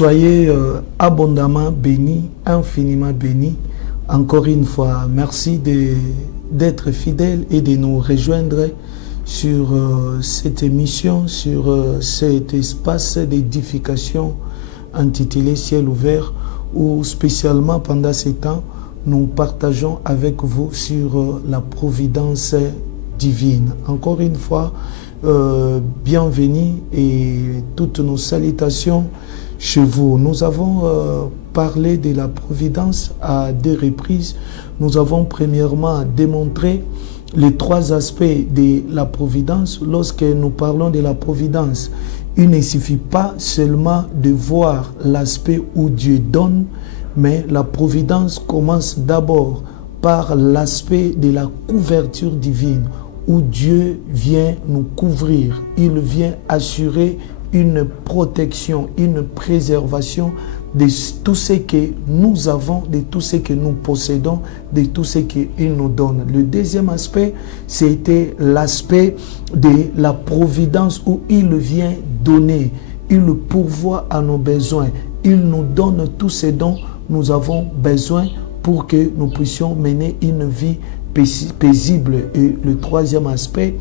Soyez abondamment bénis, infiniment bénis. Encore une fois, merci d'être fidèles et de nous rejoindre sur cette émission, sur cet espace d'édification intitulé Ciel ouvert, où spécialement pendant ces temps, nous partageons avec vous sur la providence divine. Encore une fois, bienvenue et toutes nos salutations chez vous. Nous avons parlé de la providence à 2 reprises. Nous avons premièrement démontré les 3 aspects de la providence. Lorsque nous parlons de la providence, il ne suffit pas seulement de voir l'aspect où Dieu donne, mais la providence commence d'abord par l'aspect de la couverture divine, où Dieu vient nous couvrir. Il vient assurer une protection, une préservation de tout ce que nous avons, de tout ce que nous possédons, de tout ce qu'il nous donne. Le deuxième aspect, c'était l'aspect de la providence où il vient donner, il pourvoit à nos besoins, il nous donne tout ce dont nous avons besoin pour que nous puissions mener une vie paisible. Et le troisième aspect,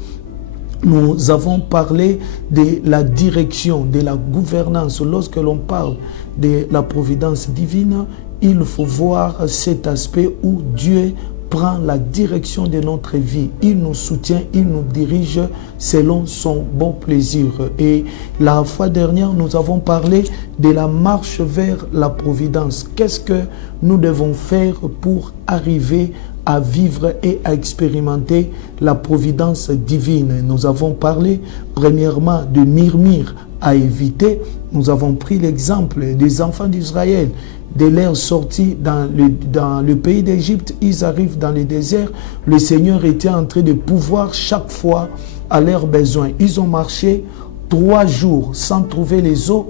nous avons parlé de la direction, de la gouvernance. Lorsque l'on parle de la providence divine, il faut voir cet aspect où Dieu prend la direction de notre vie. Il nous soutient, il nous dirige selon son bon plaisir. Et la fois dernière, nous avons parlé de la marche vers la providence. Qu'est-ce que nous devons faire pour arriver à vivre et à expérimenter la providence divine? Nous avons parlé premièrement de murmures à éviter. Nous avons pris l'exemple des enfants d'Israël. Dès leur sortie dans le pays d'Égypte, ils arrivent dans le désert. Le Seigneur était en train de pouvoir chaque fois à leurs besoins. Ils ont marché 3 jours sans trouver les eaux.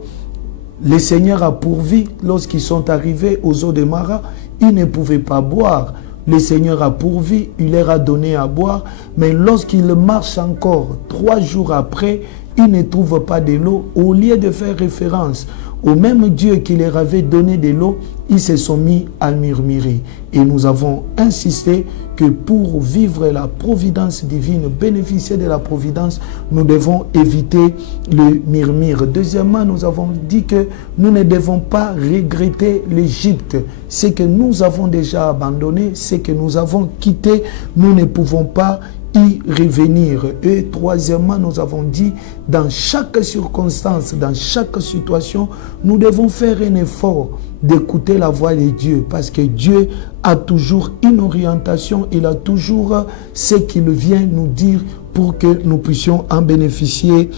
Le Seigneur a pourvu. Lorsqu'ils sont arrivés aux eaux de Mara, ils ne pouvaient pas boire. Le Seigneur a pourvu, il leur a donné à boire. Mais lorsqu'ils marchent encore 3 jours après, ils ne trouvent pas de l'eau. Au lieu de faire référence au même Dieu qui leur avait donné de l'eau, ils se sont mis à murmurer. Et nous avons insisté que pour vivre la providence divine, bénéficier de la providence, nous devons éviter le murmure. Deuxièmement, nous avons dit que nous ne devons pas regretter l'Égypte. Ce que nous avons déjà abandonné, ce que nous avons quitté, nous ne pouvons pas y revenir. Et troisièmement, nous avons dit, dans chaque circonstance, dans chaque situation, nous devons faire un effort d'écouter la voix de Dieu, parce que Dieu a toujours une orientation, il a toujours ce qu'il vient nous dire pour que nous puissions en bénéficier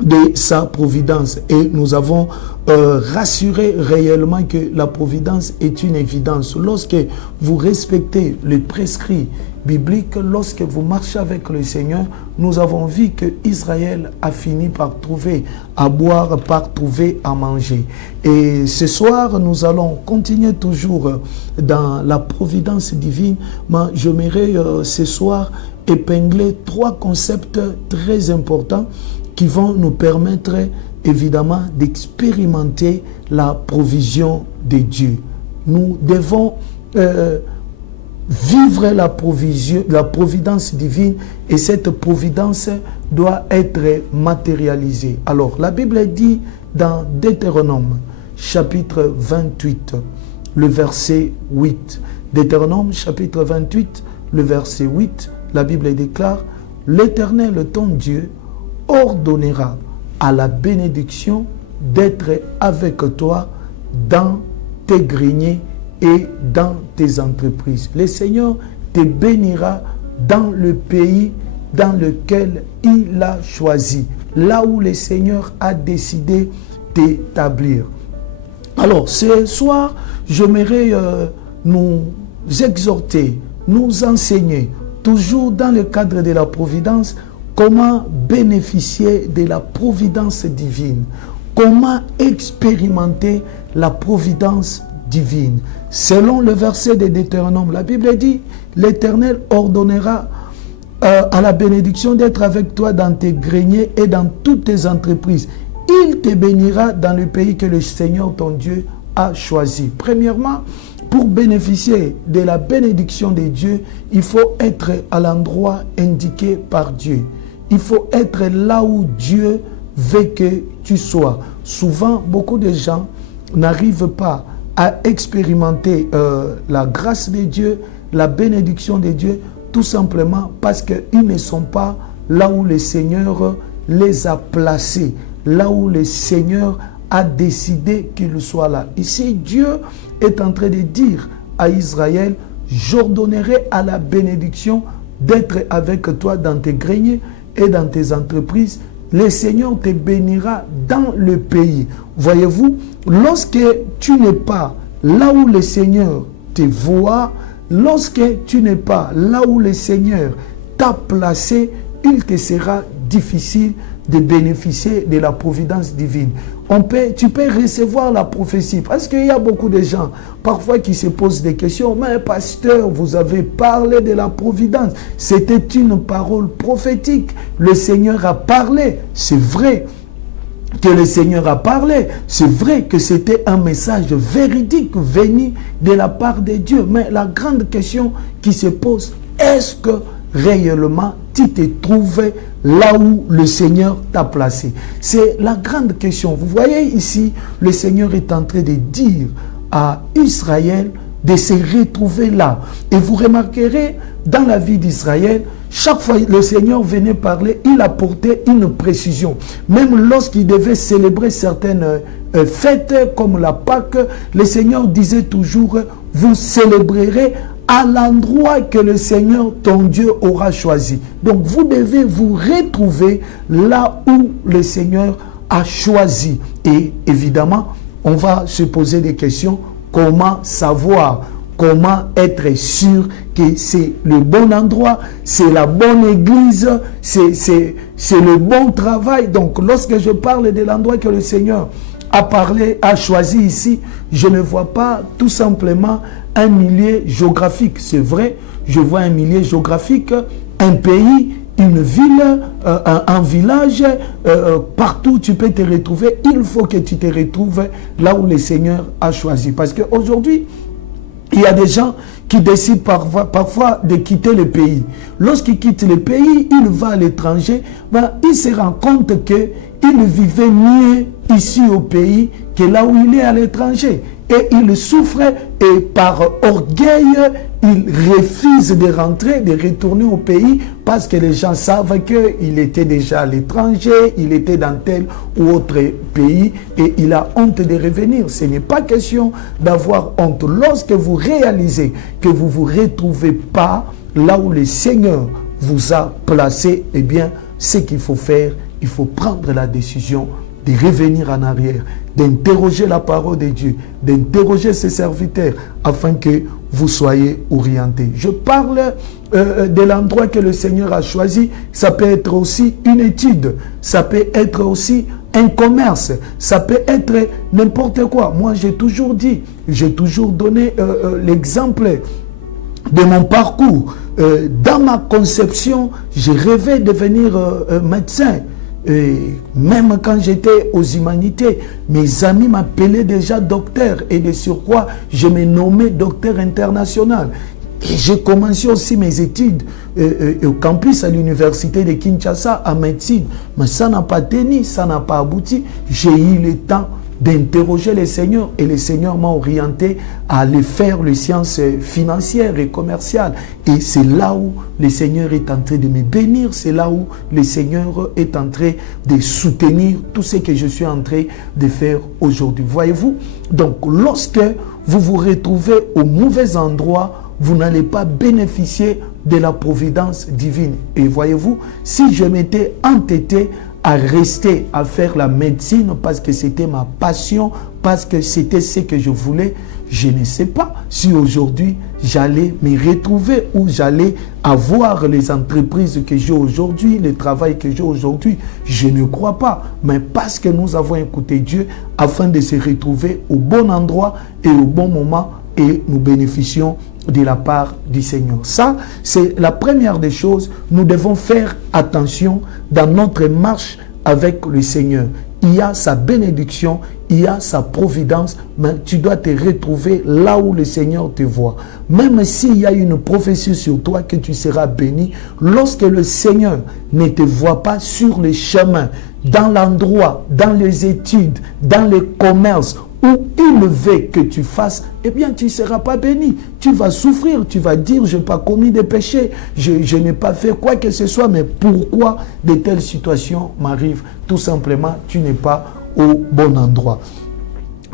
de sa providence. Et nous avons rassuré réellement que la providence est une évidence. Lorsque vous respectez les prescrits bibliques, lorsque vous marchez avec le Seigneur, nous avons vu que Israël a fini par trouver à boire, par trouver à manger. Et ce soir, nous allons continuer toujours dans la providence divine. Mais j'aimerais ce soir épingler 3 concepts très importants qui vont nous permettre évidemment d'expérimenter la provision de Dieu. Nous devons vivre la providence divine, et cette providence doit être matérialisée. Alors, la Bible dit dans Deutéronome, chapitre 28, le verset 8. Deutéronome, chapitre 28, le verset 8, la Bible déclare: « L'Éternel, ton Dieu, ordonnera à la bénédiction d'être avec toi dans tes greniers et dans tes entreprises. » Le Seigneur te bénira dans le pays dans lequel il a choisi, là où le Seigneur a décidé d'établir. Alors, ce soir, j'aimerais nous exhorter, nous enseigner, toujours dans le cadre de la providence, comment bénéficier de la providence divine, comment expérimenter la providence divine. Selon le verset de Deutéronome, la Bible dit: l'Éternel ordonnera à la bénédiction d'être avec toi dans tes greniers et dans toutes tes entreprises. il te bénira dans le pays que le Seigneur ton Dieu a choisi. Premièrement, pour bénéficier de la bénédiction de Dieu, il faut être à l'endroit indiqué par Dieu. Il faut être là où Dieu veut que tu sois. Souvent, beaucoup de gens n'arrivent pas à expérimenter la grâce de Dieu, la bénédiction de Dieu, tout simplement parce qu'ils ne sont pas là où le Seigneur les a placés, là où le Seigneur a décidé qu'ils soient là. Ici, Dieu est en train de dire à Israël, j'ordonnerai à la bénédiction d'être avec toi dans tes greniers et dans tes entreprises. Le Seigneur te bénira dans le pays. Voyez-vous, lorsque tu n'es pas là où le Seigneur te voit, lorsque tu n'es pas là où le Seigneur t'a placé, il te sera difficile de bénéficier de la providence divine. Tu peux recevoir la prophétie, parce qu'il y a beaucoup de gens parfois qui se posent des questions. Mais pasteur, vous avez parlé de la providence. C'était une parole prophétique. Le Seigneur a parlé. C'est vrai que le Seigneur a parlé. C'est vrai que c'était un message véridique venu de la part de Dieu. Mais la grande question qui se pose, est-ce que réellement tu te trouves là où le Seigneur t'a placé? C'est la grande question. Vous voyez ici, le Seigneur est en train de dire à Israël de se retrouver là. Et vous remarquerez, dans la vie d'Israël, chaque fois que le Seigneur venait parler, il apportait une précision. Même lorsqu'il devait célébrer certaines fêtes comme la Pâque, le Seigneur disait toujours, vous célébrerez à l'endroit que le Seigneur, ton Dieu, aura choisi. Donc, vous devez vous retrouver là où le Seigneur a choisi. Et évidemment, on va se poser des questions. Comment savoir? Comment être sûr que c'est le bon endroit, c'est la bonne église, c'est le bon travail? Donc, lorsque je parle de l'endroit que le Seigneur a choisi ici, je ne vois pas tout simplement un milieu géographique. C'est vrai, je vois un milieu géographique, un pays, une ville, un village, partout tu peux te retrouver. Il faut que tu te retrouves là où le Seigneur a choisi. Parce qu'aujourd'hui, il y a des gens qui décident parfois de quitter le pays. Lorsqu'ils quittent le pays, il va à l'étranger, il se rend compte qu'il vivait mieux ici au pays que là où il est à l'étranger. Et il souffre et par orgueil, il refuse de rentrer, de retourner au pays parce que les gens savent qu'il était déjà à l'étranger, il était dans tel ou autre pays et il a honte de revenir. Ce n'est pas question d'avoir honte. Lorsque vous réalisez que vous ne vous retrouvez pas là où le Seigneur vous a placé, eh bien, ce qu'il faut faire, il faut prendre la décision de revenir en arrière, d'interroger la parole de Dieu, d'interroger ses serviteurs afin que vous soyez orientés. Je parle de l'endroit que le Seigneur a choisi. Ça peut être aussi une étude, ça peut être aussi un commerce, ça peut être n'importe quoi. Moi, j'ai toujours dit, j'ai toujours donné l'exemple de mon parcours. Dans ma conception, j'ai rêvé de devenir médecin. Et même quand j'étais aux humanités, mes amis m'appelaient déjà docteur et de surcroît, je me nommais docteur international. Et j'ai commencé aussi mes études au campus à l'université de Kinshasa en médecine. Mais ça n'a pas tenu, ça n'a pas abouti. J'ai eu le temps d'interroger le Seigneur et le Seigneur m'a orienté à aller faire les sciences financières et commerciales. Et c'est là où le Seigneur est en train de me bénir, c'est là où le Seigneur est en train de soutenir tout ce que je suis en train de faire aujourd'hui. Voyez-vous? Donc, lorsque vous vous retrouvez au mauvais endroit, vous n'allez pas bénéficier de la providence divine. Et voyez-vous, si je m'étais entêté à rester à faire la médecine parce que c'était ma passion, parce que c'était ce que je voulais, je ne sais pas si aujourd'hui j'allais me retrouver ou j'allais avoir les entreprises que j'ai aujourd'hui, le travail que j'ai aujourd'hui. Je ne crois pas, mais parce que nous avons écouté Dieu afin de se retrouver au bon endroit et au bon moment et nous bénéficions de la part du Seigneur. Ça, c'est la première des choses. Nous devons faire attention dans notre marche avec le Seigneur. il y a sa bénédiction, il y a sa providence, mais tu dois te retrouver là où le Seigneur te voit. Même s'il y a une prophétie sur toi que tu seras béni, lorsque le Seigneur ne te voit pas sur les chemins, dans l'endroit, dans les études, dans le commerce, où il veut que tu fasses, eh bien, tu ne seras pas béni. Tu vas souffrir, tu vas dire, je n'ai pas commis de péché, je n'ai pas fait quoi que ce soit, mais pourquoi de telles situations m'arrivent? Tout simplement, tu n'es pas au bon endroit.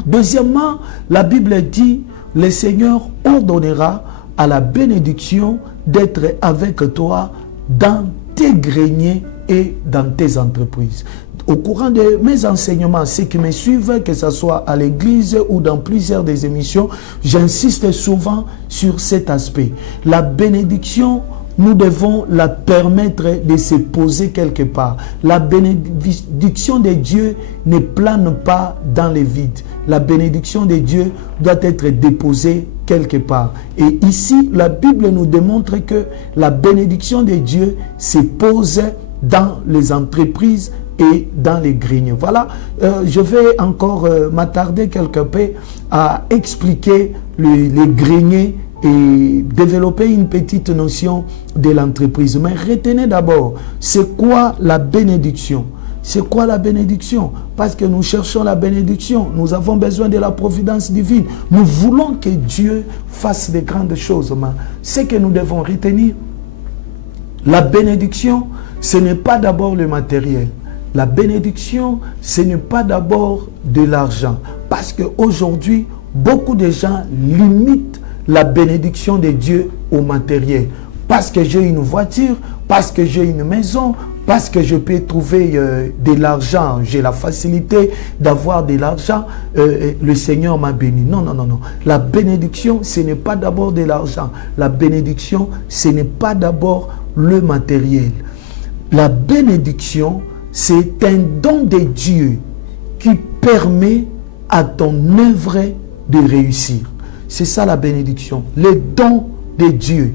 Deuxièmement, la Bible dit, le Seigneur ordonnera à la bénédiction d'être avec toi dans tes greniers et dans tes entreprises. Au courant de mes enseignements, ceux qui me suivent, que ce soit à l'église ou dans plusieurs des émissions, j'insiste souvent sur cet aspect. La bénédiction, nous devons la permettre de se poser quelque part. La bénédiction de Dieu ne plane pas dans les vides. La bénédiction de Dieu doit être déposée quelque part. Et ici, la Bible nous démontre que la bénédiction de Dieu se pose dans les entreprises et dans les greniers. Voilà, je vais encore m'attarder quelque peu à expliquer les greniers et développer une petite notion de l'entreprise. Mais retenez d'abord, c'est quoi la bénédiction? C'est quoi la bénédiction? Parce que nous cherchons la bénédiction. Nous avons besoin de la providence divine. Nous voulons que Dieu fasse de grandes choses. Mais ce que nous devons retenir, la bénédiction, ce n'est pas d'abord le matériel. La bénédiction, ce n'est pas d'abord de l'argent. Parce qu'aujourd'hui, beaucoup de gens limitent la bénédiction de Dieu au matériel. Parce que j'ai une voiture, parce que j'ai une maison, parce que je peux trouver de l'argent, j'ai la facilité d'avoir de l'argent, le Seigneur m'a béni. Non, non, non, non. La bénédiction, ce n'est pas d'abord de l'argent. La bénédiction, ce n'est pas d'abord le matériel. La bénédiction, c'est un don de Dieu qui permet à ton œuvre de réussir. C'est ça la bénédiction, le don de Dieu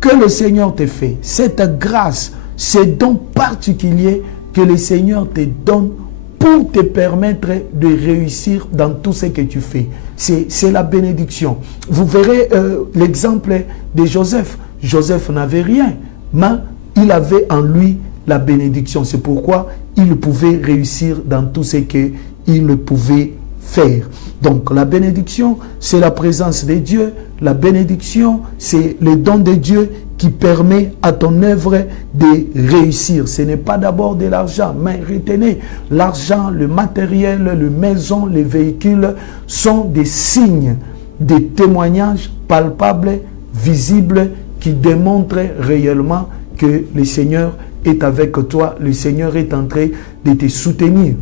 que le Seigneur te fait. Cette grâce, ce don particulier que le Seigneur te donne pour te permettre de réussir dans tout ce que tu fais. C'est la bénédiction. Vous verrez l'exemple de Joseph. Joseph n'avait rien, mais il avait en lui la bénédiction. C'est pourquoi il pouvait réussir dans tout ce qu'il pouvait faire. Donc la bénédiction, c'est la présence de Dieu. La bénédiction, c'est le don de Dieu qui permet à ton œuvre de réussir. Ce n'est pas d'abord de l'argent, mais retenez, l'argent, le matériel, les maisons, les véhicules sont des signes, des témoignages palpables, visibles, qui démontrent réellement que le Seigneur est avec toi, le Seigneur est en train de te soutenir.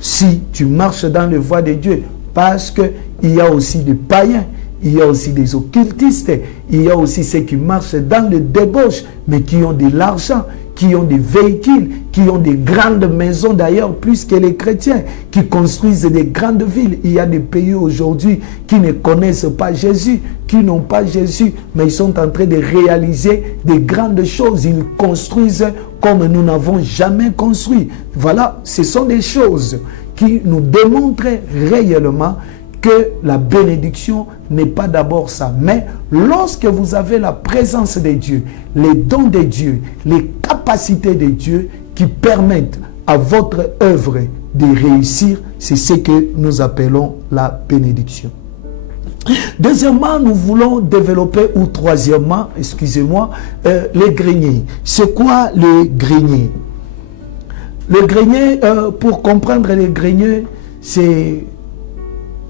Si tu marches dans les voies de Dieu, parce qu'il y a aussi des païens, il y a aussi des occultistes, il y a aussi ceux qui marchent dans le débauche, mais qui ont de l'argent, qui ont des véhicules, qui ont des grandes maisons d'ailleurs, plus que les chrétiens, qui construisent des grandes villes. Il y a des pays aujourd'hui qui ne connaissent pas Jésus, qui n'ont pas Jésus, mais ils sont en train de réaliser des grandes choses. Ils construisent comme nous n'avons jamais construit. Voilà, ce sont des choses qui nous démontrent réellement que la bénédiction n'est pas d'abord ça. Mais lorsque vous avez la présence de Dieu, les dons de Dieu, les capacités de Dieu qui permettent à votre œuvre de réussir, c'est ce que nous appelons la bénédiction. Deuxièmement, nous voulons développer, ou troisièmement, excusez-moi, les greniers. C'est quoi les greniers? Le grenier, pour comprendre les greniers, c'est...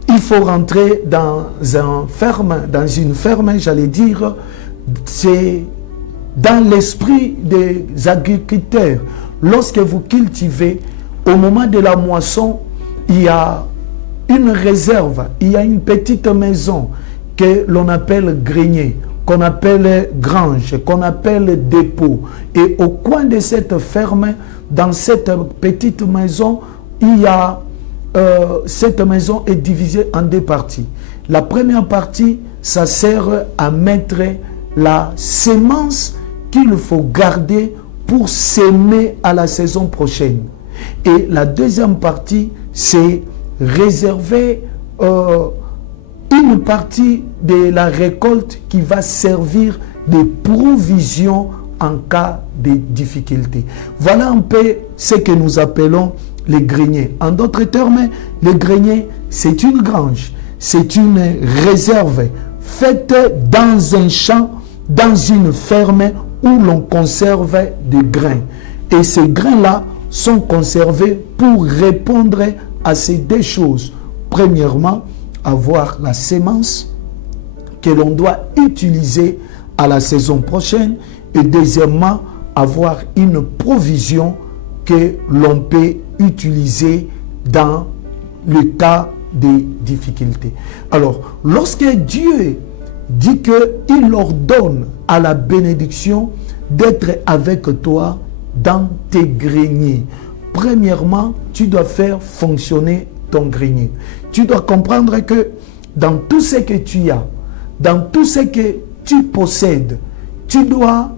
Il faut rentrer dans une ferme, j'allais dire, c'est dans l'esprit des agriculteurs. Lorsque vous cultivez, au moment de la moisson, il y a une réserve, il y a une petite maison que l'on appelle grenier, qu'on appelle grange, qu'on appelle dépôt. Et au coin de cette ferme, dans cette petite maison, il y a cette maison est divisée en deux parties. La première partie, ça sert à mettre la semence qu'il faut garder pour s'aimer à la saison prochaine. Et la deuxième partie, c'est réserver une partie de la récolte qui va servir de provision en cas de difficulté. Voilà un peu ce que nous appelons les greniers. En d'autres termes, le grenier, c'est une grange, c'est une réserve faite dans un champ, dans une ferme où l'on conserve des grains. Et ces grains-là sont conservés pour répondre à ces deux choses. Premièrement, avoir la sémence que l'on doit utiliser à la saison prochaine. Et deuxièmement, avoir une provision que l'on peut utiliser dans le cas des difficultés. Alors, lorsque Dieu dit qu'il ordonne à la bénédiction d'être avec toi dans tes greniers, premièrement, tu dois faire fonctionner ton grenier. Tu dois comprendre que dans tout ce que tu as, dans tout ce que tu possèdes, tu dois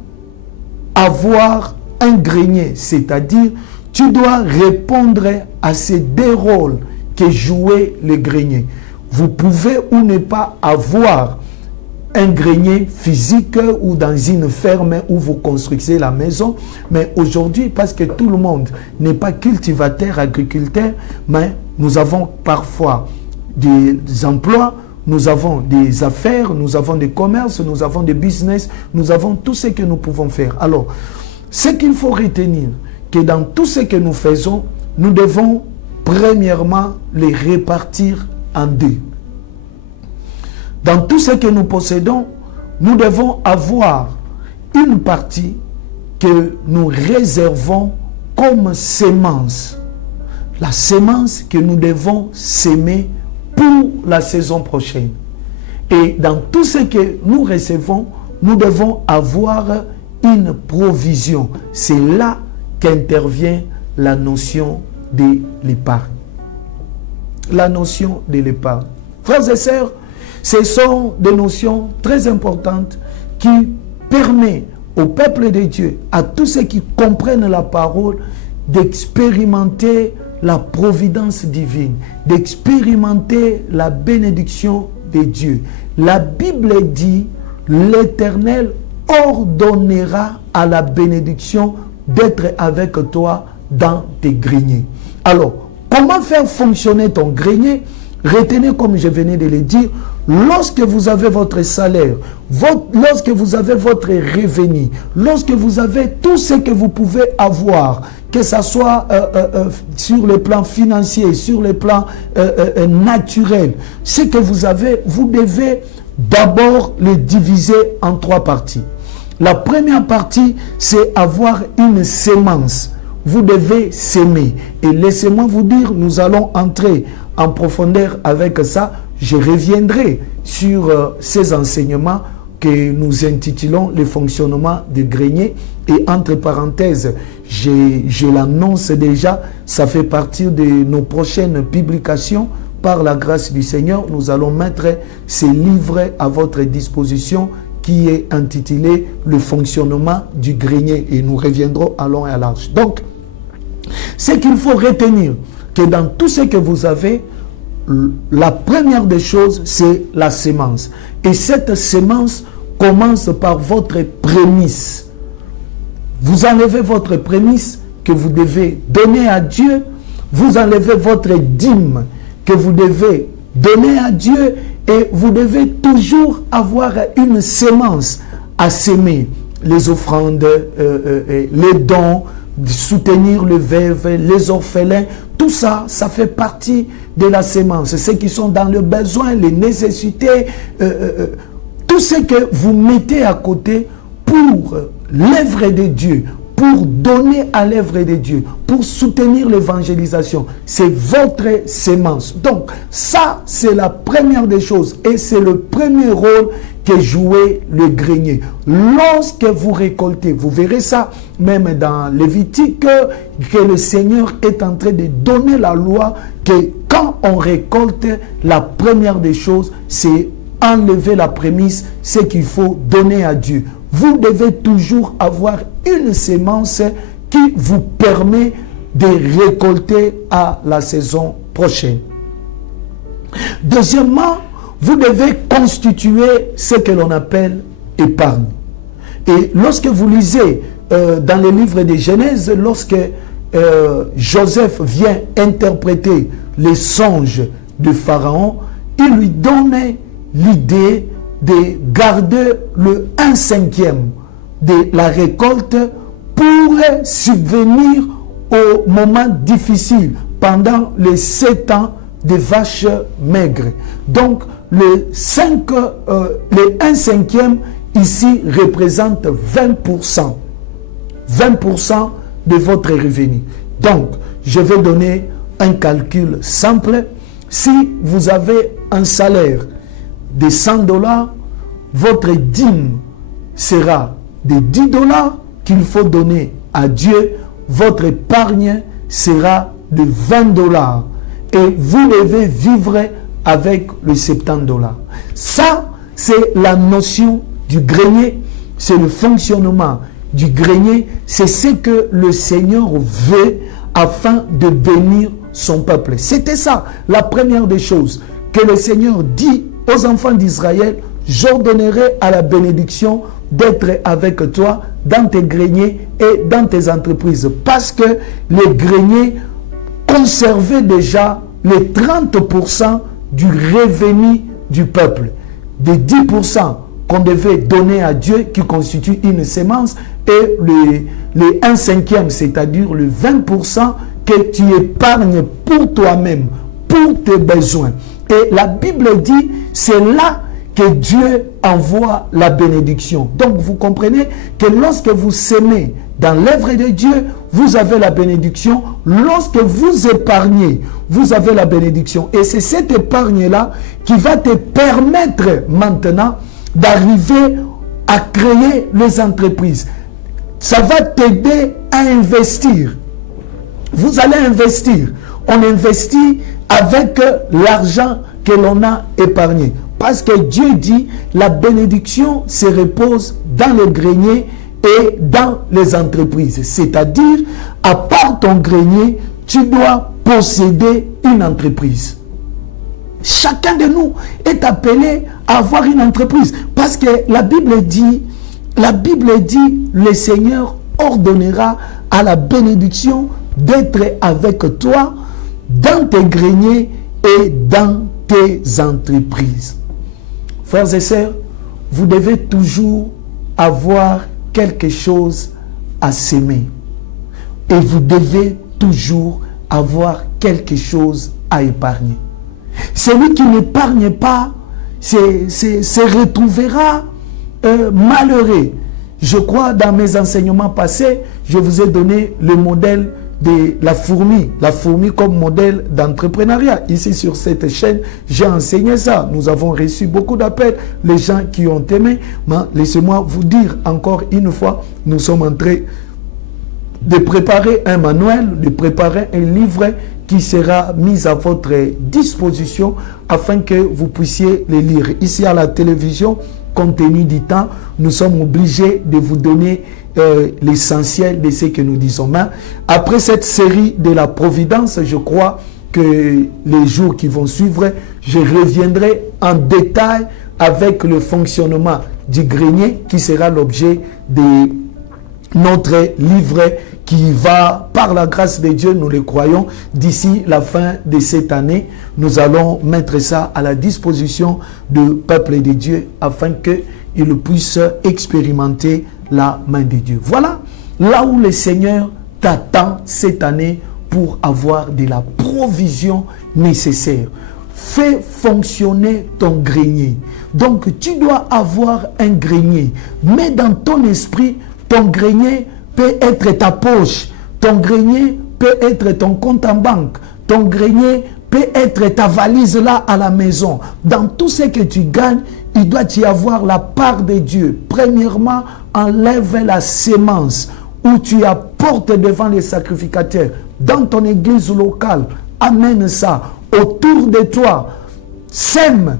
avoir un grenier, c'est-à-dire tu dois répondre à ces deux rôles que jouait le grenier. Vous pouvez ou ne pas avoir un grenier physique ou dans une ferme où vous construisez la maison, mais aujourd'hui, parce que tout le monde n'est pas cultivateur, agriculteur, mais nous avons parfois des emplois, nous avons des affaires, nous avons des commerces, nous avons des business, nous avons tout ce que nous pouvons faire. Alors, ce qu'il faut retenir, que dans tout ce que nous faisons, nous devons premièrement les répartir en deux. Dans tout ce que nous possédons, nous devons avoir une partie que nous réservons comme sémence. La sémence que nous devons s'aimer pour la saison prochaine. Et dans tout ce que nous recevons, nous devons avoir une provision. C'est là qu'intervient la notion de l'épargne. La notion de l'épargne. Frères et sœurs, ce sont des notions très importantes qui permettent au peuple de Dieu, à tous ceux qui comprennent la parole, d'expérimenter la providence divine, d'expérimenter la bénédiction de Dieu. La Bible dit, l'Éternel ordonnera à la bénédiction d'être avec toi dans tes greniers. Alors, comment faire fonctionner ton grenier? Retenez, comme je venais de le dire, lorsque vous avez votre salaire, lorsque vous avez votre revenu, lorsque vous avez tout ce que vous pouvez avoir, que ce soit sur le plan financier, sur le plan naturel, ce que vous avez, vous devez d'abord le diviser en trois parties. La première partie, c'est avoir une sémence. Vous devez s'aimer. Et laissez-moi vous dire, nous allons entrer en profondeur avec ça. Je reviendrai sur ces enseignements que nous intitulons le fonctionnement des greniers. Et entre parenthèses, je l'annonce déjà, ça fait partie de nos prochaines publications. Par la grâce du Seigneur, nous allons mettre ces livres à votre disposition qui est intitulé le fonctionnement du grenier. Et nous reviendrons à long et à large. Donc, ce qu'il faut retenir, que dans tout ce que vous avez, la première des choses, c'est la sémence. Et cette sémence commence par votre prémisse. Vous enlevez votre prémisse que vous devez donner à Dieu. Vous enlevez votre dîme que vous devez donner à Dieu. Et vous devez toujours avoir une sémence à s'aimer. Les offrandes, les dons, soutenir le veuve, les orphelins, tout ça, ça fait partie de la sémence. Ceux qui sont dans le besoin, les nécessités, tout ce que vous mettez à côté pour l'œuvre de Dieu, pour donner à l'œuvre de Dieu, pour soutenir l'évangélisation, c'est votre sémence. Donc, ça, c'est la première des choses et c'est le premier rôle que jouait le grenier. Lorsque vous récoltez, vous verrez ça même dans Lévitique, que le Seigneur est en train de donner la loi que quand on récolte, la première des choses, c'est enlever la prémisse, c'est qu'il faut donner à Dieu. Vous devez toujours avoir une sémence qui vous permet de récolter à la saison prochaine. Deuxièmement, vous devez constituer ce que l'on appelle épargne. Et lorsque vous lisez dans les livres de Genèse, lorsque Joseph vient interpréter les songes de Pharaon, il lui donnait l'idée de garder le 1/5 de la récolte pour subvenir aux moments difficiles pendant les 7 ans de vaches maigres. Donc, le 1/5 ici représente 20%. 20% de votre revenu. Donc, je vais donner un calcul simple. Si vous avez un salaire de 100 $, votre dîme sera de 10 $ qu'il faut donner à Dieu. Votre épargne sera de 20 $. Et vous devez vivre avec le 70 $. Ça, c'est la notion du grenier. C'est le fonctionnement du grenier. C'est ce que le Seigneur veut afin de bénir son peuple. C'était ça, la première des choses que le Seigneur dit aux enfants d'Israël: j'ordonnerai à la bénédiction d'être avec toi dans tes greniers et dans tes entreprises. Parce que les greniers conservaient déjà les 30% du revenu du peuple. Des 10% qu'on devait donner à Dieu, qui constitue une sémence, et les 1/5, c'est-à-dire le 20% que tu épargnes pour toi-même, pour tes besoins. Et la Bible dit, c'est là que Dieu envoie la bénédiction. Donc vous comprenez que lorsque vous semez dans l'œuvre de Dieu, vous avez la bénédiction. Lorsque vous épargnez, vous avez la bénédiction. Et c'est cette épargne-là qui va te permettre maintenant d'arriver à créer les entreprises. Ça va t'aider à investir. Vous allez investir. On investit avec l'argent que l'on a épargné. Parce que Dieu dit, la bénédiction se repose dans le grenier et dans les entreprises. C'est-à-dire, à part ton grenier, tu dois posséder une entreprise. Chacun de nous est appelé à avoir une entreprise. Parce que la Bible dit, le Seigneur ordonnera à la bénédiction d'être avec toi dans tes greniers et dans tes entreprises. Frères et sœurs, vous devez toujours avoir quelque chose à s'aimer. Et vous devez toujours avoir quelque chose à épargner. Celui qui n'épargne pas se retrouvera malheureux. Je crois, dans mes enseignements passés, je vous ai donné le modèle de la fourmi comme modèle d'entrepreneuriat. Ici sur cette chaîne, j'ai enseigné ça. Nous avons reçu beaucoup d'appels, les gens qui ont aimé. Mais laissez-moi vous dire encore une fois, nous sommes en train de préparer un manuel, de préparer un livre qui sera mis à votre disposition afin que vous puissiez le lire. Ici à la télévision, compte tenu du temps, nous sommes obligés de vous donner l'essentiel de ce que nous disons. Mais après cette série de la Providence, je crois que les jours qui vont suivre, je reviendrai en détail avec le fonctionnement du grenier qui sera l'objet de notre livre qui va, par la grâce de Dieu, nous le croyons, d'ici la fin de cette année, nous allons mettre ça à la disposition du peuple de Dieu afin qu'il puisse expérimenter la main de Dieu. Voilà là où le Seigneur t'attend cette année pour avoir de la provision nécessaire. Fais fonctionner ton grenier. Donc tu dois avoir un grenier. Mais dans ton esprit, ton grenier peut être ta poche. Ton grenier peut être ton compte en banque. Ton grenier peut être ta valise là à la maison. Dans tout ce que tu gagnes, il doit y avoir la part de Dieu. Premièrement, enlève la sémence où tu apportes devant les sacrificateurs. Dans ton église locale, amène ça autour de toi. Sème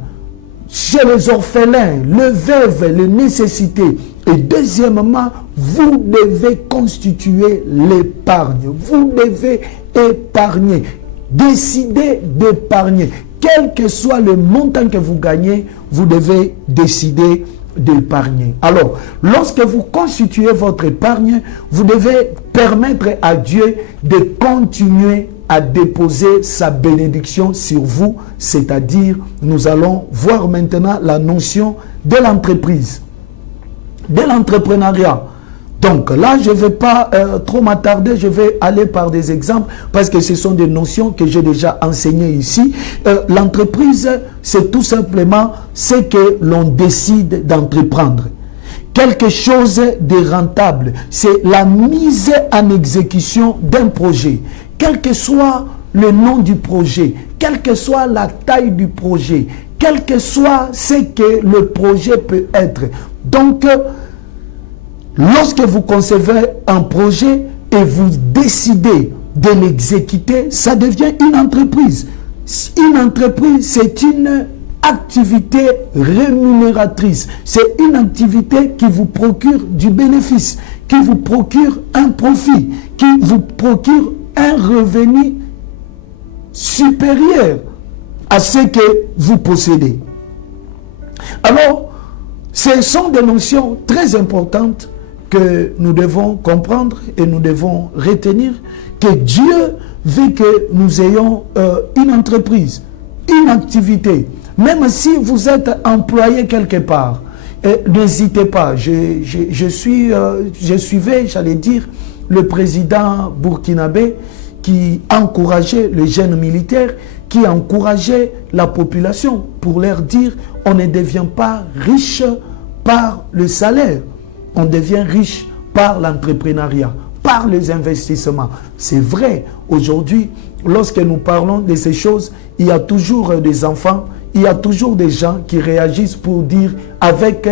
chez les orphelins, les veuves, les nécessités. Et deuxièmement, vous devez constituer l'épargne. Vous devez épargner. Décidez d'épargner. Quel que soit le montant que vous gagnez, vous devez décider d'épargner. Alors, lorsque vous constituez votre épargne, vous devez permettre à Dieu de continuer à déposer sa bénédiction sur vous, c'est-à-dire, nous allons voir maintenant la notion de l'entreprise, de l'entrepreneuriat. Donc là, je ne vais pas trop m'attarder, je vais aller par des exemples parce que ce sont des notions que j'ai déjà enseignées ici. L'entreprise, c'est tout simplement ce que l'on décide d'entreprendre. Quelque chose de rentable, c'est la mise en exécution d'un projet. Quel que soit le nom du projet, quelle que soit la taille du projet, quel que soit ce que le projet peut être. Donc, lorsque vous concevez un projet et vous décidez de l'exécuter, ça devient une entreprise. Une entreprise, c'est une activité rémunératrice. C'est une activité qui vous procure du bénéfice, qui vous procure un profit, qui vous procure un revenu supérieur à ce que vous possédez. Alors, ce sont des notions très importantes que nous devons comprendre et nous devons retenir, que Dieu veut que nous ayons une entreprise, une activité. Même si vous êtes employé quelque part, n'hésitez pas. Je suivais, j'allais dire, le président burkinabé qui encourageait les jeunes militaires, qui encourageait la population pour leur dire on ne devient pas riche par le salaire, on devient riche par l'entrepreneuriat, par les investissements. C'est vrai, aujourd'hui, lorsque nous parlons de ces choses, il y a toujours des enfants, il y a toujours des gens qui réagissent pour dire avec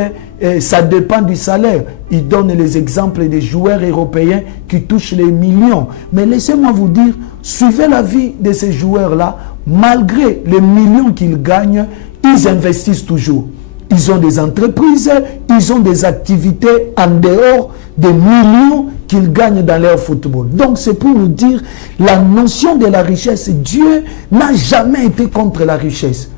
ça dépend du salaire. Ils donnent les exemples des joueurs européens qui touchent les millions. Mais laissez-moi vous dire, suivez la vie de ces joueurs-là, malgré les millions qu'ils gagnent, ils investissent toujours. Ils ont des entreprises, ils ont des activités en dehors des millions qu'ils gagnent dans leur football. Donc c'est pour nous dire, la notion de la richesse, Dieu n'a jamais été contre la richesse.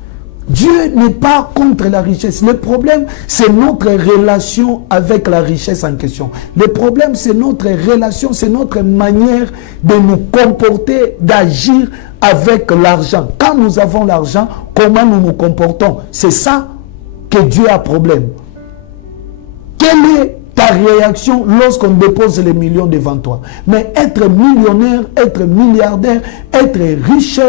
Dieu n'est pas contre la richesse. Le problème, c'est notre relation avec la richesse en question. Le problème, c'est notre relation, c'est notre manière de nous comporter, d'agir avec l'argent. Quand nous avons l'argent, comment nous nous comportons? C'est ça que Dieu a problème. Quelle est ta réaction lorsqu'on dépose les millions devant toi? Mais être millionnaire, être milliardaire, être riche,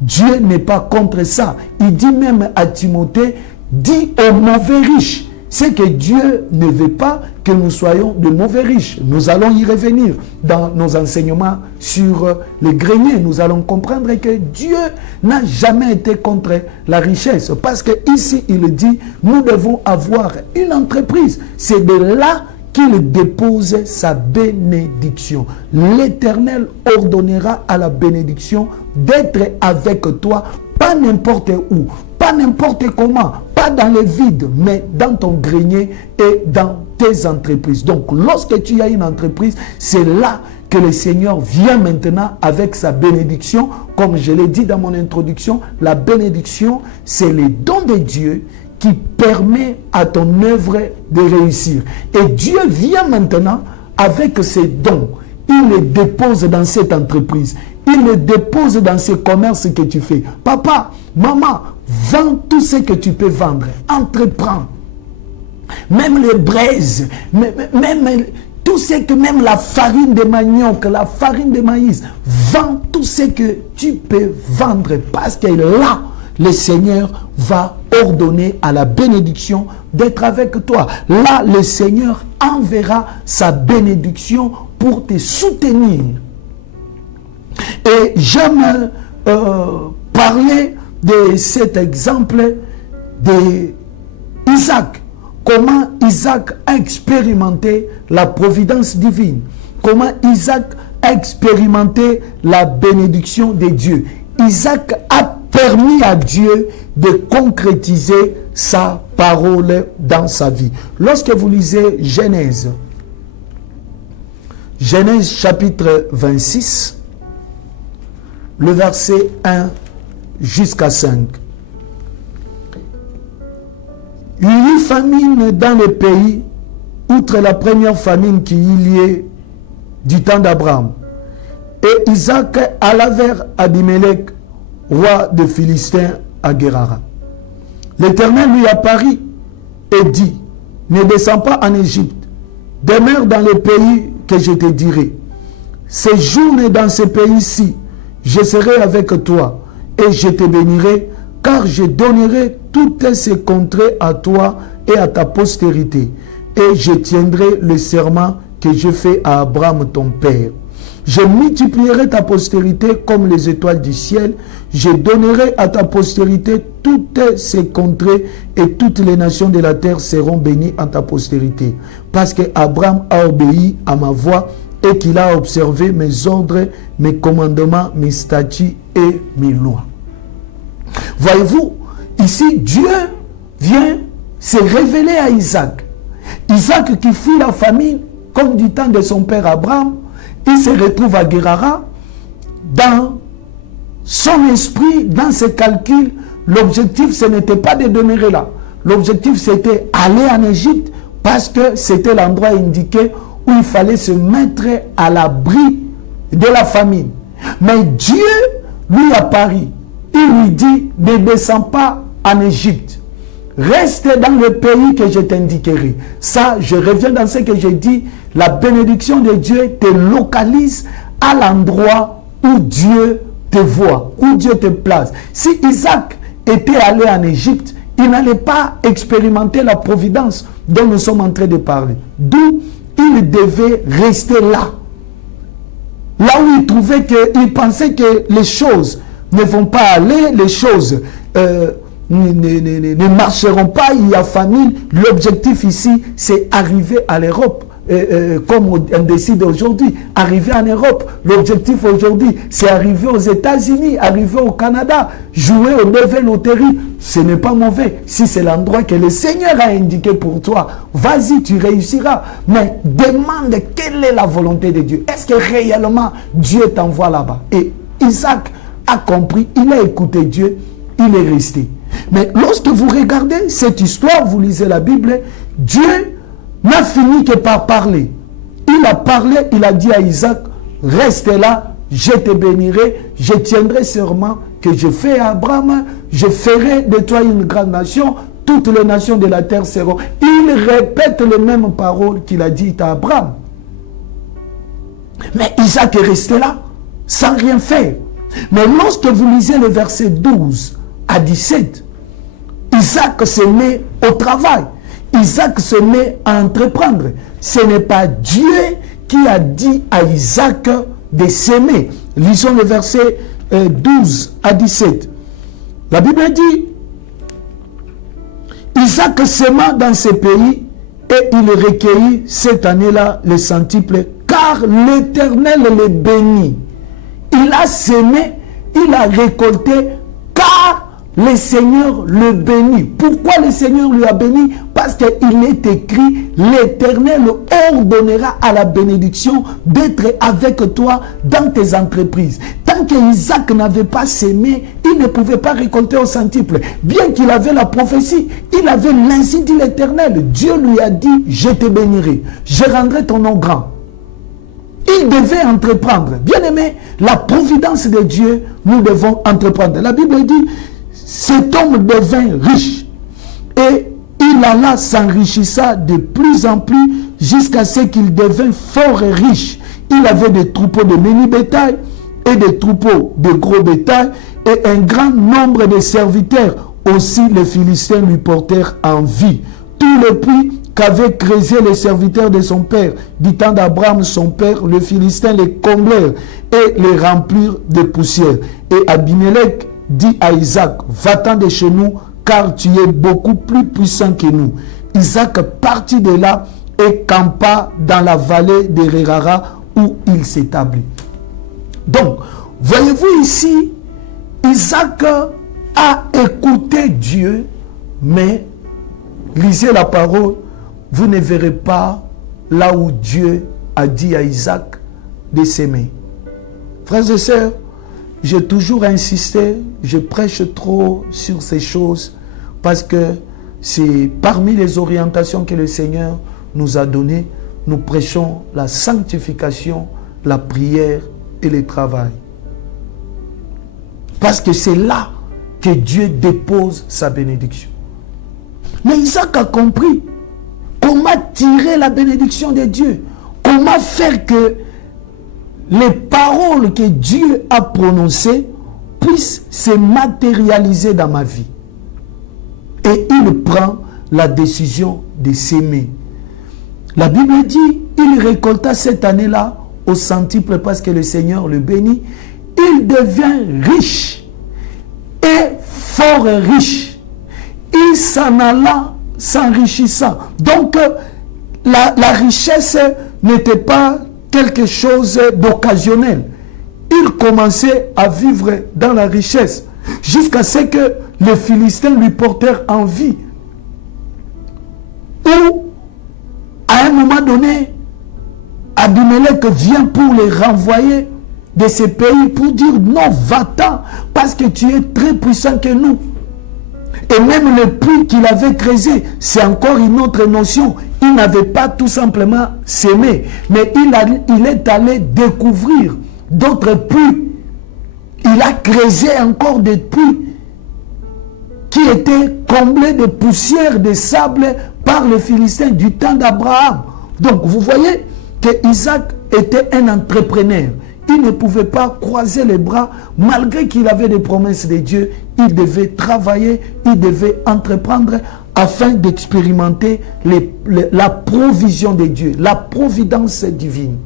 Dieu n'est pas contre ça. Il dit même à Timothée, dis aux mauvais riches. C'est que Dieu ne veut pas que nous soyons de mauvais riches. Nous allons y revenir dans nos enseignements sur les greniers. Nous allons comprendre que Dieu n'a jamais été contre la richesse. Parce que ici, il dit, nous devons avoir une entreprise. C'est de là qu'il dépose sa bénédiction. L'Éternel ordonnera à la bénédiction d'être avec toi, pas n'importe où, pas n'importe comment, pas dans le vide, mais dans ton grenier et dans tes entreprises. Donc, lorsque tu as une entreprise, c'est là que le Seigneur vient maintenant avec sa bénédiction. Comme je l'ai dit dans mon introduction, la bénédiction, c'est le don de Dieu qui permet à ton œuvre de réussir. Et Dieu vient maintenant avec ses dons. Il les dépose dans cette entreprise. Il les dépose dans ce commerce que tu fais. Papa, maman, vends tout ce que tu peux vendre. Entreprends. Même les braises, même tout ce que, même la farine de manioc, la farine de maïs, vends tout ce que tu peux vendre. Parce que là, le Seigneur va ordonner à la bénédiction d'être avec toi. Là, le Seigneur enverra sa bénédiction pour te soutenir. Et j'aime parler de cet exemple d'Isaac. Comment Isaac a expérimenté la providence divine. Comment Isaac a expérimenté la bénédiction de Dieu. Isaac a permis à Dieu de concrétiser sa parole dans sa vie. Lorsque vous lisez Genèse chapitre 26, le verset 1 jusqu'à 5. Il y eut famine dans le pays, outre la première famine qui y est du temps d'Abraham. Et Isaac alla vers Abimelech, roi des Philistins, à Guérara. L'Éternel lui apparut et dit, ne descends pas en Égypte, demeure dans le pays que je te dirai. Séjourne dans ce pays-ci, je serai avec toi et je te bénirai, car je donnerai toutes ces contrées à toi et à ta postérité, et je tiendrai le serment que je fais à Abraham ton père. Je multiplierai ta postérité comme les étoiles du ciel. Je donnerai à ta postérité toutes ces contrées et toutes les nations de la terre seront bénies en ta postérité. Parce que Abraham a obéi à ma voix et qu'il a observé mes ordres, mes commandements, mes statuts et mes lois. Voyez-vous, ici Dieu vient se révéler à Isaac. Isaac qui fuit la famine comme du temps de son père Abraham. Il se retrouve à Guérara. Dans son esprit, dans ses calculs, l'objectif, ce n'était pas de demeurer là. L'objectif, c'était aller en Égypte parce que c'était l'endroit indiqué où il fallait se mettre à l'abri de la famine. Mais Dieu lui apparut. Il lui dit, ne descends pas en Égypte. Reste dans le pays que je t'indiquerai. Ça, je reviens dans ce que j'ai dit. La bénédiction de Dieu te localise à l'endroit où Dieu te voit, où Dieu te place. Si Isaac était allé en Égypte, il n'allait pas expérimenter la providence dont nous sommes en train de parler. D'où il devait rester là. Là où il trouvait il pensait que les choses ne vont pas aller, les choses ne marcheront pas, il y a famine. L'objectif ici, c'est arriver à l'Europe. Comme on décide aujourd'hui, arriver en Europe. L'objectif aujourd'hui, c'est arriver aux États-Unis, arriver au Canada, jouer au Level Lottery. Ce n'est pas mauvais. Si c'est l'endroit que le Seigneur a indiqué pour toi, vas-y, tu réussiras. Mais demande quelle est la volonté de Dieu. Est-ce que réellement Dieu t'envoie là-bas? Et Isaac a compris, il a écouté Dieu, il est resté. Mais lorsque vous regardez cette histoire, vous lisez la Bible, Dieu n'a fini que par parler. Il a parlé, il a dit à Isaac, reste là, je te bénirai, je tiendrai serment que je fais à Abraham, je ferai de toi une grande nation, toutes les nations de la terre seront. Il répète les mêmes paroles qu'il a dites à Abraham. Mais Isaac est resté là, sans rien faire. Mais lorsque vous lisez le verset 12 à 17, Isaac se met au travail. Isaac se met à entreprendre. Ce n'est pas Dieu qui a dit à Isaac de s'aimer. Lisons le verset 12 à 17. La Bible dit, Isaac s'aima dans ce pays et il recueillit cette année-là le centuple, car l'Éternel le bénit. Il a semé, il a récolté, car le Seigneur le bénit. Pourquoi le Seigneur lui a béni? Parce qu'il est écrit, l'Éternel ordonnera à la bénédiction d'être avec toi dans tes entreprises. Tant qu'Isaac n'avait pas sémé, il ne pouvait pas récolter au centuple. Bien qu'il avait la prophétie, il avait l'ainsi dit l'Éternel. Dieu lui a dit, je te bénirai, je rendrai ton nom grand. Il devait entreprendre. Bien aimé, la providence de Dieu, nous devons entreprendre. La Bible dit, cet homme devint riche et il alla s'enrichissant de plus en plus jusqu'à ce qu'il devint fort riche. Il avait des troupeaux de menu bétail et des troupeaux de gros bétail et un grand nombre de serviteurs. Aussi les Philistins lui portèrent envie. Tous les puits qu'avaient creusé les serviteurs de son père, du temps d'Abraham son père, les Philistins les comblèrent et les remplirent de poussière. Et Abimelech dit à Isaac, va-t'en de chez nous, car tu es beaucoup plus puissant que nous. Isaac partit de là et campa dans la vallée de Guérara où il s'établit. Donc, voyez-vous ici, Isaac a écouté Dieu, mais lisez la parole, vous ne verrez pas là où Dieu a dit à Isaac de s'aimer. Frères et sœurs, j'ai toujours insisté, je prêche trop sur ces choses parce que c'est parmi les orientations que le Seigneur nous a données. Nous prêchons la sanctification, la prière et le travail. Parce que c'est là que Dieu dépose sa bénédiction. Mais Isaac a compris comment tirer la bénédiction de Dieu. Comment faire que les paroles que Dieu a prononcées puissent se matérialiser dans ma vie. Et il prend la décision de s'aimer. La Bible dit, il récolta cette année-là au centuple parce que le Seigneur le bénit. Il devient riche et fort riche. Il s'en alla s'enrichissant. Donc, la richesse n'était pas quelque chose d'occasionnel. Il commençait à vivre dans la richesse jusqu'à ce que les Philistins lui portèrent envie. Ou, à un moment donné, Abimelech vient pour les renvoyer de ces pays pour dire non, va-t'en, parce que tu es très puissant que nous. Et même le puits qu'il avait creusé, c'est encore une autre notion. Il n'avait pas tout simplement s'aimer, mais il est allé découvrir d'autres puits. Il a creusé encore des puits qui étaient comblés de poussière, de sable par les Philistins du temps d'Abraham. Donc vous voyez que Isaac était un entrepreneur. Il ne pouvait pas croiser les bras, malgré qu'il avait des promesses de Dieu. Il devait travailler, il devait entreprendre afin d'expérimenter la provision de Dieu, la providence divine.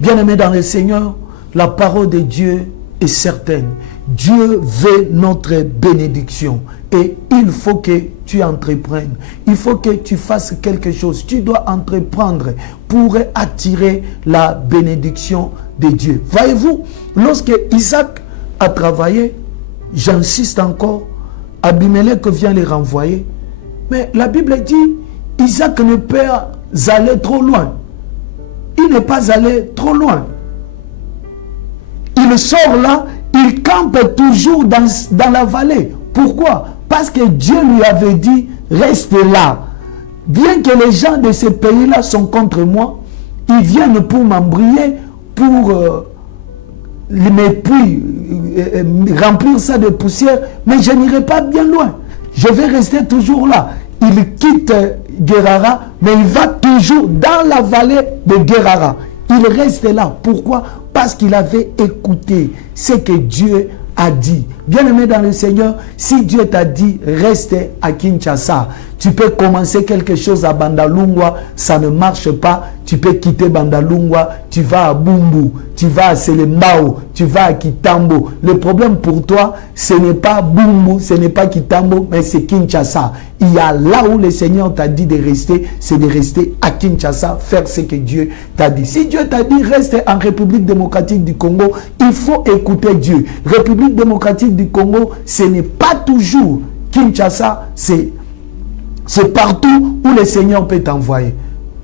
Bien-aimés dans le Seigneur, la parole de Dieu est certaine. Dieu veut notre bénédiction et il faut que tu entreprennes. Il faut que tu fasses quelque chose. Tu dois entreprendre pour attirer la bénédiction de Dieu. Voyez-vous, lorsque Isaac a travaillé, j'insiste encore, Abimelech vient les renvoyer. Mais la Bible dit, Isaac ne peut aller trop loin. Il n'est pas allé trop loin. Il sort là, il campe toujours dans la vallée. Pourquoi? Parce que Dieu lui avait dit, reste là. Bien que les gens de ces pays-là sont contre moi, ils viennent pour m'embriller, pour mes puits, remplir ça de poussière, mais je n'irai pas bien loin. Je vais rester toujours là. Il quitte Guérara, mais il va toujours dans la vallée de Guérara. Il reste là. Pourquoi? Parce qu'il avait écouté ce que Dieu a dit. Bien-aimé dans le Seigneur, si Dieu t'a dit reste à Kinshasa, tu peux commencer quelque chose à Bandalungwa, ça ne marche pas, tu peux quitter Bandalungwa, tu vas à Bumbu, tu vas à Selembao, tu vas à Kitambo. Le problème pour toi, ce n'est pas Bumbu, ce n'est pas Kitambo, mais c'est Kinshasa. Il y a là où le Seigneur t'a dit de rester, c'est de rester à Kinshasa, faire ce que Dieu t'a dit. Si Dieu t'a dit reste en République démocratique du Congo, il faut écouter Dieu. République démocratique du Congo, ce n'est pas toujours Kinshasa, c'est partout où le Seigneur peut t'envoyer.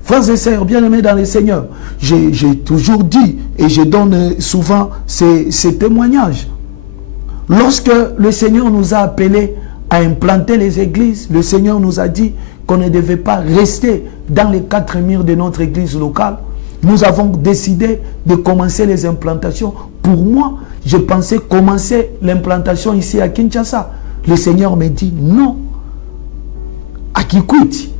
Frères et sœurs, bien-aimés dans le Seigneur, j'ai toujours dit et je donne souvent ces témoignages. Lorsque le Seigneur nous a appelés à implanter les églises, le Seigneur nous a dit qu'on ne devait pas rester dans les 4 murs de notre église locale. Nous avons décidé de commencer les implantations. Pour moi, je pensais commencer l'implantation ici à Kinshasa. Le Seigneur me dit non, à Kikwit.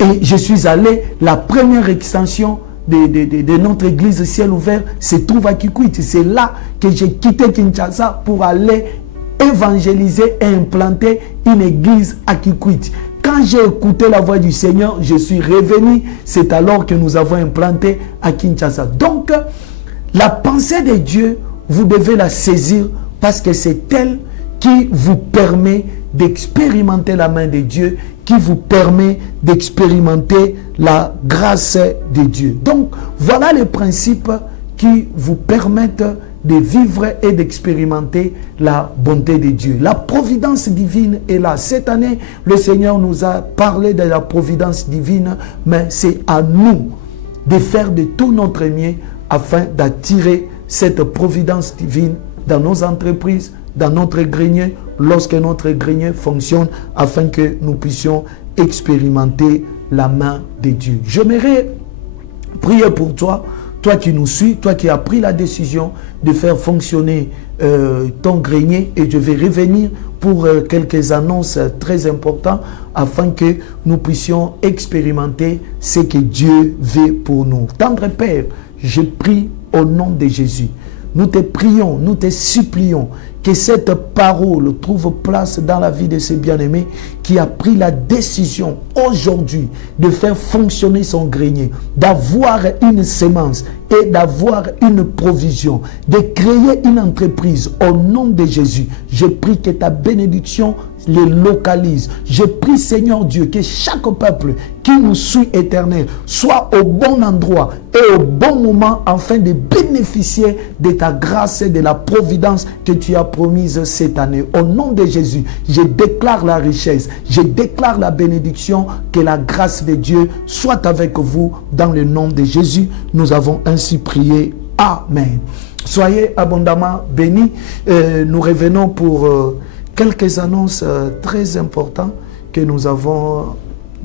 Et je suis allé, la première extension de notre église ciel ouvert se trouve à Kikwit. C'est là que j'ai quitté Kinshasa pour aller évangéliser et implanter une église à Kikwit. Quand j'ai écouté la voix du Seigneur, je suis revenu. C'est alors que nous avons implanté à Kinshasa. Donc, la pensée de Dieu, vous devez la saisir parce que c'est elle qui vous permet d'expérimenter la main de Dieu, qui vous permet d'expérimenter la grâce de Dieu. Donc, voilà les principes qui vous permettent de vivre et d'expérimenter la bonté de Dieu. La providence divine est là. Cette année, le Seigneur nous a parlé de la providence divine, mais c'est à nous de faire de tout notre mieux afin d'attirer cette providence divine dans nos entreprises, dans notre grenier, lorsque notre grenier fonctionne, afin que nous puissions expérimenter la main de Dieu. J'aimerais prier pour toi, toi qui nous suis, toi qui as pris la décision de faire fonctionner ton grenier, et je vais revenir pour quelques annonces très importantes afin que nous puissions expérimenter ce que Dieu veut pour nous. Tendre Père, je prie au nom de Jésus. Nous te prions, nous te supplions que cette parole trouve place dans la vie de ces bien-aimés qui a pris la décision aujourd'hui de faire fonctionner son grenier, d'avoir une semence et d'avoir une provision, de créer une entreprise. Au nom de Jésus, je prie que ta bénédiction les localise. Je prie, Seigneur Dieu, que chaque peuple qui nous suit, Éternel, soit au bon endroit et au bon moment afin de bénéficier de ta grâce et de la providence que tu as promise cette année. Au nom de Jésus, je déclare la richesse, je déclare la bénédiction, que la grâce de Dieu soit avec vous. Dans le nom de Jésus, nous avons ainsi prié. Amen. Soyez abondamment bénis. Nous revenons pour quelques annonces très importantes que nous avons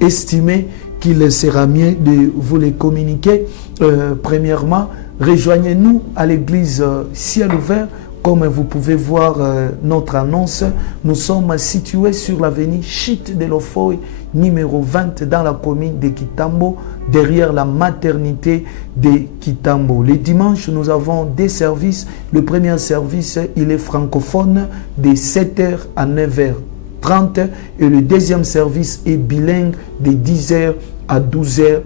estimé qu'il sera mieux de vous les communiquer. Premièrement, rejoignez-nous à l'église Ciel Ouvert. Comme vous pouvez voir notre annonce, nous sommes situés sur l'avenue Chite de Lofoy, numéro 20, dans la commune de Kitambo, derrière la maternité de Kitambo. Les dimanches, nous avons des services. Le premier service, il est francophone, de 7h à 9h30. Et le deuxième service est bilingue, de 10h à 12h30.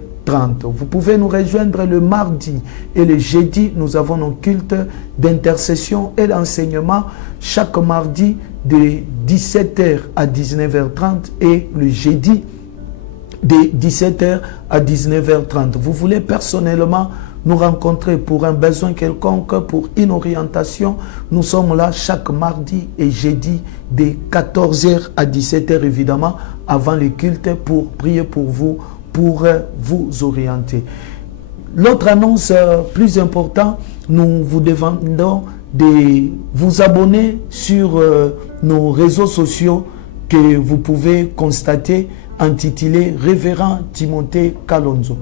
Vous pouvez nous rejoindre le mardi et le jeudi. Nous avons nos cultes d'intercession et d'enseignement chaque mardi de 17h à 19h30 et le jeudi de 17h à 19h30. Vous voulez personnellement nous rencontrer pour un besoin quelconque, pour une orientation, nous sommes là chaque mardi et jeudi de 14h à 17h évidemment, avant le culte, pour prier pour vous orienter. L'autre annonce plus importante, nous vous demandons de vous abonner sur nos réseaux sociaux que vous pouvez constater, intitulé Révérend Timothée Kalonzo.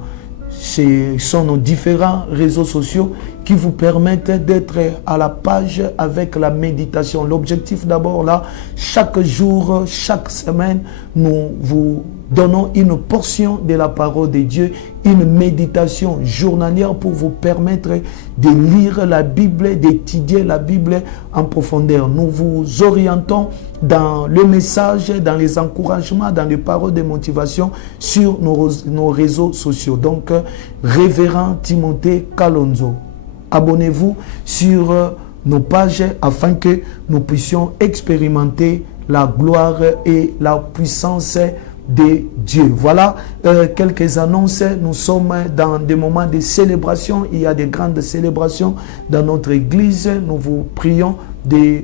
Ce sont nos différents réseaux sociaux qui vous permettent d'être à la page avec la méditation. L'objectif d'abord là, chaque jour, chaque semaine, nous vous donnons une portion de la parole de Dieu, une méditation journalière pour vous permettre de lire la Bible, d'étudier la Bible en profondeur. Nous vous orientons dans le message, dans les encouragements, dans les paroles de motivation sur nos réseaux sociaux. Donc, Révérend Timothée Kalonzo. Abonnez-vous sur nos pages afin que nous puissions expérimenter la gloire et la puissance de Dieu. Voilà quelques annonces. Nous sommes dans des moments de célébration. Il y a des grandes célébrations dans notre église. Nous vous prions de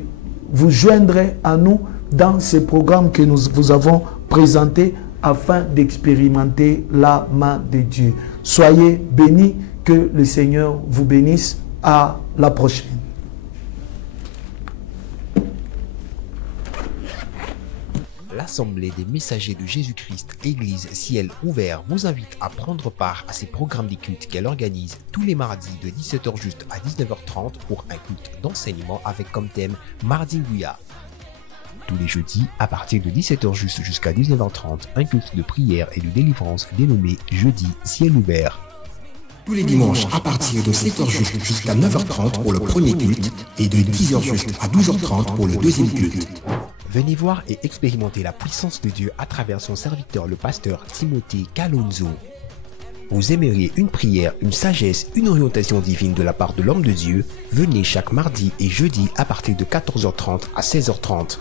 vous joindre à nous dans ces programmes que nous vous avons présentés afin d'expérimenter la main de Dieu. Soyez bénis, que le Seigneur vous bénisse. À la prochaine. L'Assemblée des messagers de Jésus-Christ, Église Ciel Ouvert, vous invite à prendre part à ces programmes des cultes qu'elle organise tous les mardis de 17h juste à 19h30 pour un culte d'enseignement avec comme thème Mardi Gouya. Tous les jeudis, à partir de 17h juste jusqu'à 19h30, un culte de prière et de délivrance dénommé Jeudi Ciel Ouvert. Tous les dimanches à partir de 7h juste jusqu'à 9h30 pour le premier culte et de 10h juste à 12h30 pour le deuxième culte. Venez voir et expérimenter la puissance de Dieu à travers son serviteur, le pasteur Timothée Kalonzo. Vous aimeriez une prière, une sagesse, une orientation divine de la part de l'homme de Dieu? Venez chaque mardi et jeudi à partir de 14h30 à 16h30.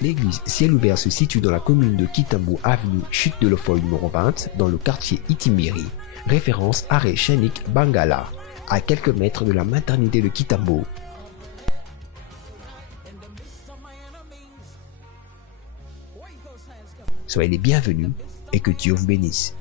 L'église Ciel Ouvert se situe dans la commune de Kitambo, avenue Chute de Lofoy numéro 20, dans le quartier Itimiri. Référence arrêt Chenik Bangala, à quelques mètres de la maternité de Kitambo. Soyez les bienvenus et que Dieu vous bénisse.